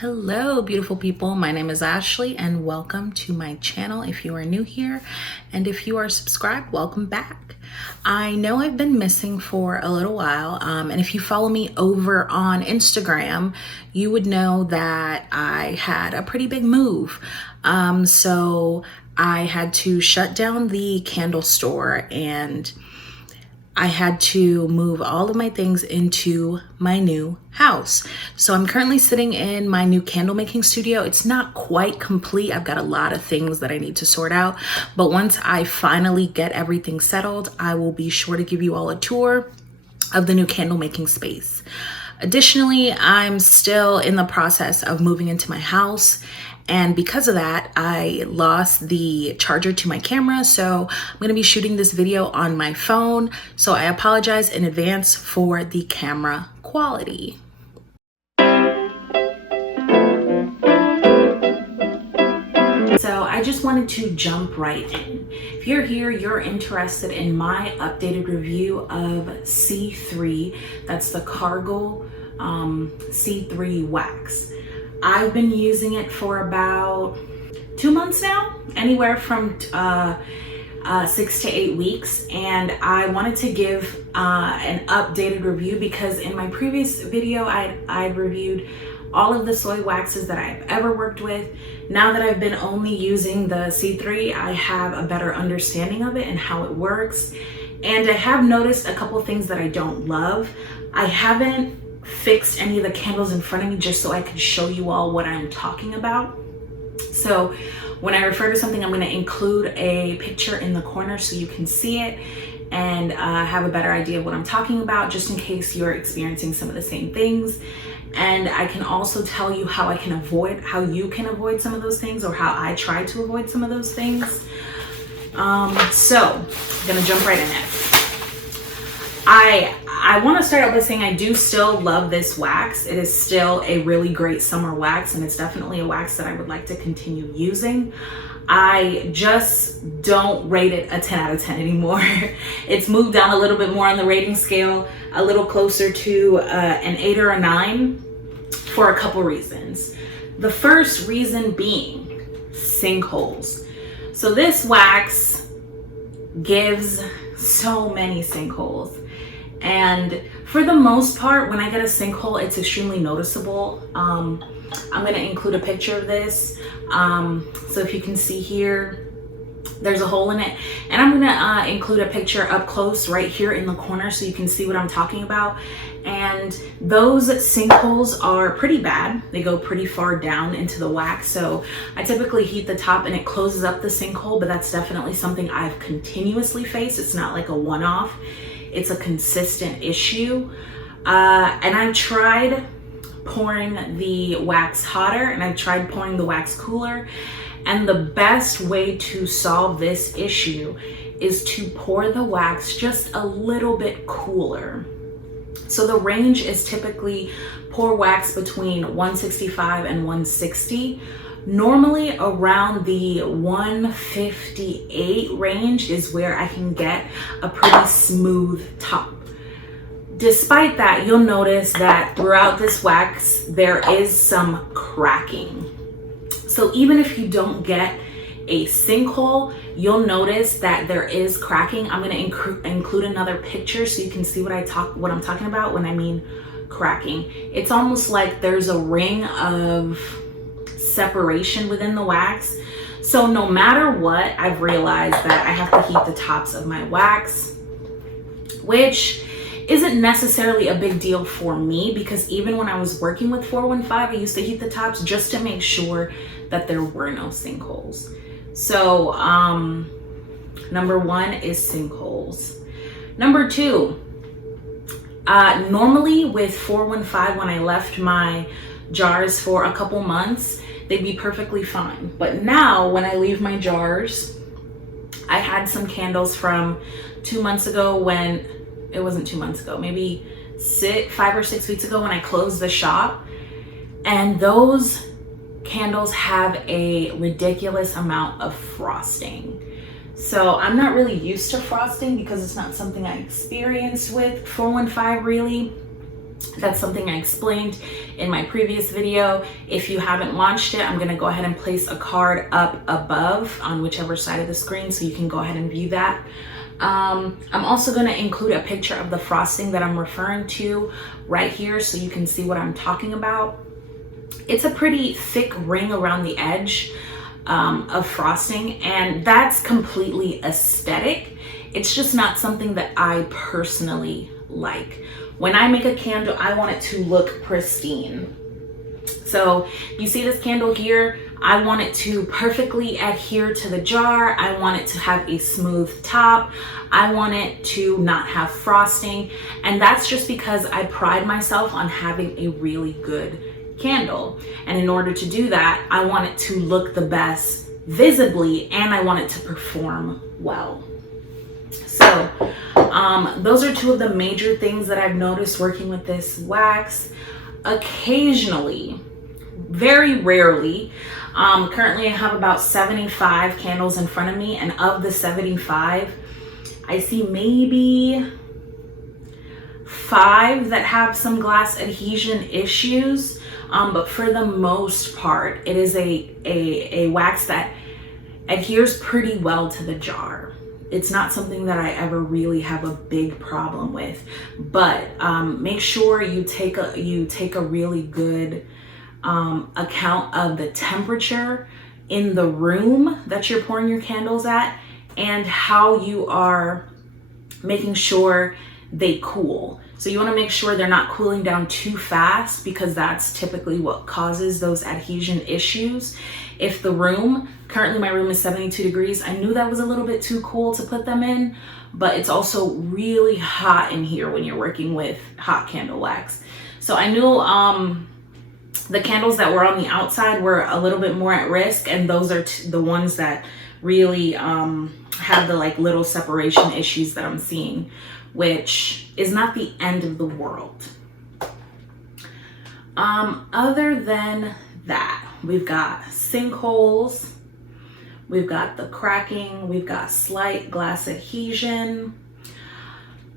Hello, beautiful people. My name is Ashley, and welcome to my channel if you are new here. And if you are subscribed, welcome back. I know I've been missing for a little while, and if you follow me over on Instagram, you would know that I had a pretty big move. So I had to shut down the candle store and I had to move all of my things into my new house. So I'm currently sitting in my new candle making studio. It's not quite complete. I've got a lot of things that I need to sort out. But once I finally get everything settled, I will be sure to give you all a tour of the new candle making space. Additionally, I'm still in the process of moving into my house. And because of that, I lost the charger to my camera. So I'm gonna be shooting this video on my phone. So I apologize in advance for the camera quality. So I just wanted to jump right in. If you're here, you're interested in my updated review of C-3. That's the Cargill C-3 wax. I've been using it for about 2 months now, anywhere from 6 to 8 weeks. And I wanted to give an updated review because in my previous video, I reviewed all of the soy waxes that I've ever worked with. Now that I've been only using the C3, I have a better understanding of it and how it works. And I have noticed a couple things that I don't love. I haven't fixed any of the candles in front of me just so I can show you all what I'm talking about. So when I refer to something, I'm going to include a picture in the corner so you can see it and have a better idea of what I'm talking about, just in case you're experiencing some of the same things. And I can also tell you how you can avoid some of those things, or how I try to avoid some of those things. So I'm gonna jump right in it. I want to start out by saying I do still love this wax. It is still a really great summer wax, and it's definitely a wax that I would like to continue using. I just don't rate it a 10 out of 10 anymore. It's moved down a little bit more on the rating scale, a little closer to an 8 or a 9 for a couple reasons. The first reason being sinkholes. So this wax gives so many sinkholes. And for the most part, when I get a sinkhole, it's extremely noticeable. I'm going to include a picture of this. So if you can see here, there's a hole in it. And I'm going to include a picture up close right here in the corner so you can see what I'm talking about. And those sinkholes are pretty bad. They go pretty far down into the wax. So I typically heat the top and it closes up the sinkhole, but that's definitely something I've continuously faced. It's not like a one-off. It's a consistent issue. And I've tried pouring the wax hotter and I've tried pouring the wax cooler. And the best way to solve this issue is to pour the wax just a little bit cooler. So the range is typically pour wax between 165 and 160. Normally around the 158 range is where I can get a pretty smooth top. Despite that, you'll notice that throughout this wax, there is some cracking. So even if you don't get a sinkhole, you'll notice that there is cracking. I'm going to include another picture so you can see what I'm talking about when I mean cracking. It's almost like there's a ring of separation within the wax. So no matter what, I've realized that I have to heat the tops of my wax, which isn't necessarily a big deal for me, because even when I was working with 415, I used to heat the tops just to make sure that there were no sinkholes. So number one is sinkholes. Number two, normally with 415, when I left my jars for a couple months, they'd be perfectly fine. But now when I leave my jars, I had some candles from 2 months ago when, it wasn't 2 months ago, maybe 5 or 6 weeks ago when I closed the shop. And those candles have a ridiculous amount of frosting. So I'm not really used to frosting because it's not something I experienced with 415 really. That's something I explained in my previous video. If you haven't watched it, I'm gonna go ahead and place a card up above on whichever side of the screen so you can go ahead and view that. I'm also gonna include a picture of the frosting that I'm referring to right here so you can see what I'm talking about. It's a pretty thick ring around the edge of frosting, and that's completely aesthetic. It's just not something that I personally like. When I make a candle, I want it to look pristine. So you see this candle here, I want it to perfectly adhere to the jar. I want it to have a smooth top. I want it to not have frosting. And that's just because I pride myself on having a really good candle. And in order to do that, I want it to look the best visibly, and I want it to perform well. So those are two of the major things that I've noticed working with this wax. Occasionally, very rarely, currently I have about 75 candles in front of me, and of the 75, I see maybe 5 that have some glass adhesion issues, but for the most part, it is a wax that adheres pretty well to the jar. It's not something that I ever really have a big problem with, but make sure you take a really good account of the temperature in the room that you're pouring your candles at, and how you are making sure they cool. So you want to make sure they're not cooling down too fast, because that's typically what causes those adhesion issues. If the room, currently my room is 72 degrees, I knew that was a little bit too cool to put them in, but it's also really hot in here when you're working with hot candle wax. So I knew the candles that were on the outside were a little bit more at risk, and those are the ones that really have the like little separation issues that I'm seeing, which is not the end of the world. Other than that, we've got sinkholes, we've got the cracking, we've got slight glass adhesion.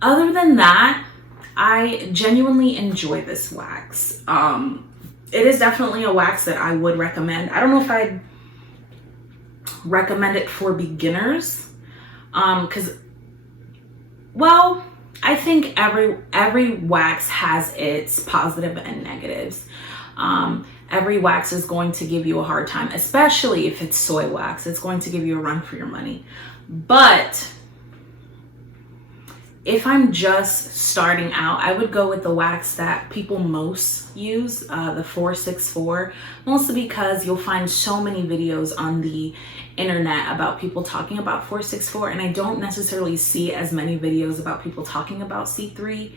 Other than that, I genuinely enjoy this wax. It is definitely a wax that I would recommend. I don't know if I'd recommend it for beginners, because, well, I think every wax has its positive and negatives. Every wax is going to give you a hard time, especially if it's soy wax. It's going to give you a run for your money. But if I'm just starting out, I would go with the wax that people most use, the 464, mostly because you'll find so many videos on the internet about people talking about 464, and I don't necessarily see as many videos about people talking about C3.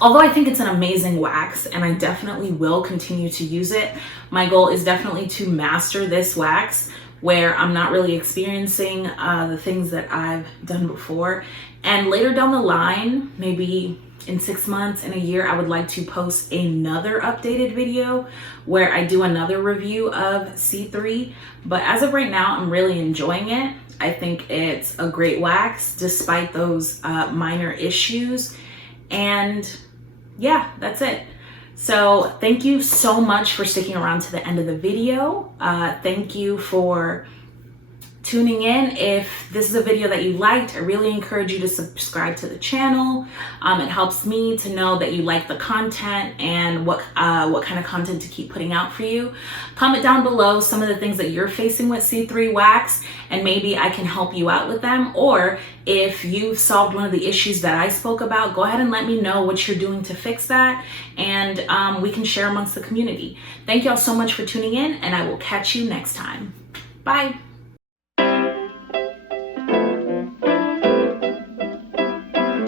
Although I think it's an amazing wax, and I definitely will continue to use it. My goal is definitely to master this wax, where I'm not really experiencing the things that I've done before. And later down the line, maybe in 6 months, in a year, I would like to post another updated video where I do another review of C3. But as of right now, I'm really enjoying it. I think it's a great wax despite those minor issues. And yeah, that's it. So thank you so much for sticking around to the end of the video. Thank you for tuning in. If this is a video that you liked, I really encourage you to subscribe to the channel. It helps me to know that you like the content and what kind of content to keep putting out for you. Comment down below some of the things that you're facing with C3 wax, and maybe I can help you out with them. Or if you've solved one of the issues that I spoke about, go ahead and let me know what you're doing to fix that, and we can share amongst the community. Thank y'all so much for tuning in, and I will catch you next time. Bye.